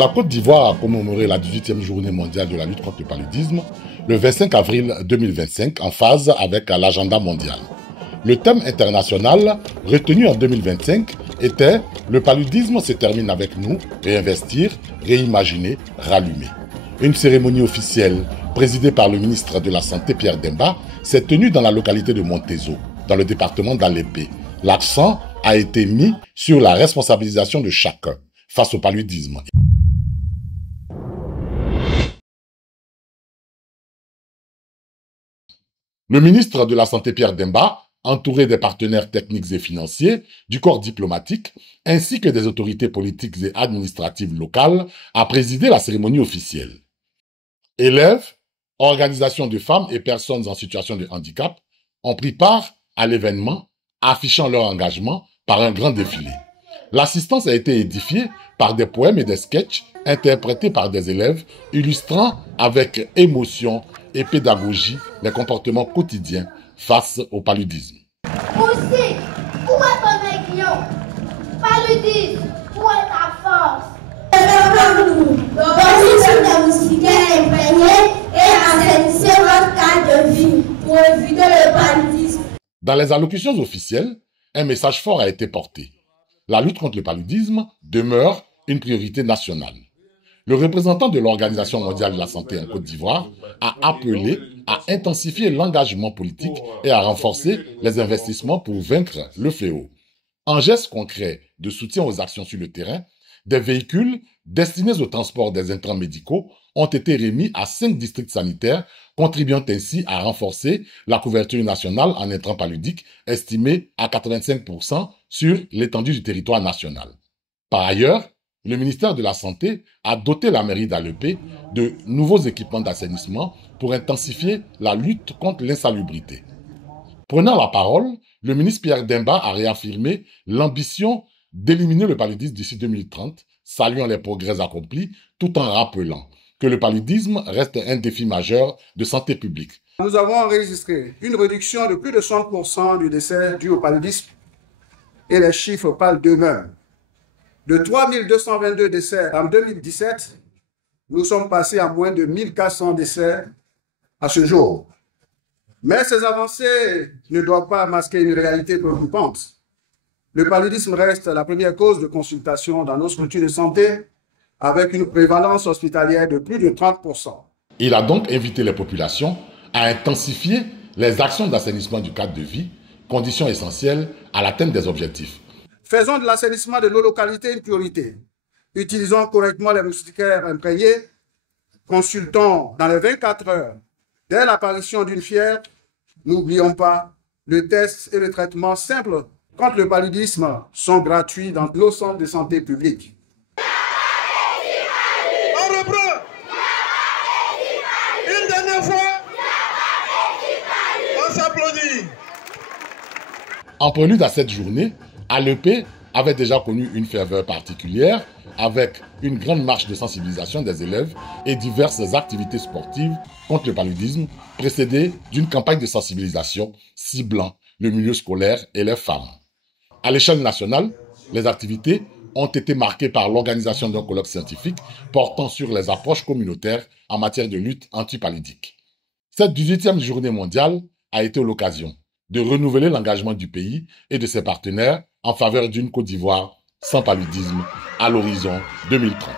La Côte d'Ivoire a commémoré la 18e journée mondiale de la lutte contre le paludisme le 25 avril 2025 en phase avec l'agenda mondial. Le thème international retenu en 2025 était « Le paludisme se termine avec nous, réinvestir, réimaginer, rallumer ». Une cérémonie officielle présidée par le ministre de la Santé Pierre Demba s'est tenue dans la localité de Montezo, dans le département d'Alépé. L'accent a été mis sur la responsabilisation de chacun face au paludisme. Le ministre de la Santé Pierre Demba, entouré des partenaires techniques et financiers, du corps diplomatique, ainsi que des autorités politiques et administratives locales, a présidé la cérémonie officielle. Élèves, organisations de femmes et personnes en situation de handicap ont pris part à l'événement, affichant leur engagement par un grand défilé. L'assistance a été édifiée par des poèmes et des sketchs interprétés par des élèves, illustrant avec émotion et pédagogie les comportements quotidiens face au paludisme. Aussi, où est ton aiguillon? Paludisme, où est ta force? Voici de moustiquaires imprégnés et assainissez votre cadre de vie pour éviter le paludisme. Dans les allocutions officielles, un message fort a été porté. La lutte contre le paludisme demeure une priorité nationale. Le représentant de l'Organisation mondiale de la santé en Côte d'Ivoire a appelé à intensifier l'engagement politique et à renforcer les investissements pour vaincre le fléau. En geste concret de soutien aux actions sur le terrain, des véhicules destinés au transport des intrants médicaux ont été remis à 5 districts sanitaires, contribuant ainsi à renforcer la couverture nationale en intrants paludiques, estimée à 85% sur l'étendue du territoire national. Par ailleurs, le ministère de la Santé a doté la mairie d'Alépé de nouveaux équipements d'assainissement pour intensifier la lutte contre l'insalubrité. Prenant la parole, le ministre Pierre Demba a réaffirmé l'ambition d'éliminer le paludisme d'ici 2030, saluant les progrès accomplis, tout en rappelant que le paludisme reste un défi majeur de santé publique. Nous avons enregistré une réduction de plus de 60% du décès dû au paludisme et les chiffres parlent d'eux-mêmes. De 3222 décès en 2017, nous sommes passés à moins de 1400 décès à ce jour. Mais ces avancées ne doivent pas masquer une réalité préoccupante. Le paludisme reste la première cause de consultation dans nos structures de santé, avec une prévalence hospitalière de plus de 30%. Il a donc invité les populations à intensifier les actions d'assainissement du cadre de vie, condition essentielle à l'atteinte des objectifs. Faisons de l'assainissement de nos localités une priorité. Utilisons correctement les moustiquaires imprégnés. Consultons dans les 24 heures. Dès l'apparition d'une fièvre, n'oublions pas, le test et le traitement simple contre le paludisme sont gratuits dans nos centres de santé publique. On reprend. Une dernière fois. On s'applaudit. En prélude à cette journée, Alépé avait déjà connu une ferveur particulière avec une grande marche de sensibilisation des élèves et diverses activités sportives contre le paludisme, précédées d'une campagne de sensibilisation ciblant le milieu scolaire et les femmes. À l'échelle nationale, les activités ont été marquées par l'organisation d'un colloque scientifique portant sur les approches communautaires en matière de lutte antipaludique. Cette 18e journée mondiale a été l'occasion de renouveler l'engagement du pays et de ses partenaires en faveur d'une Côte d'Ivoire sans paludisme à l'horizon 2030.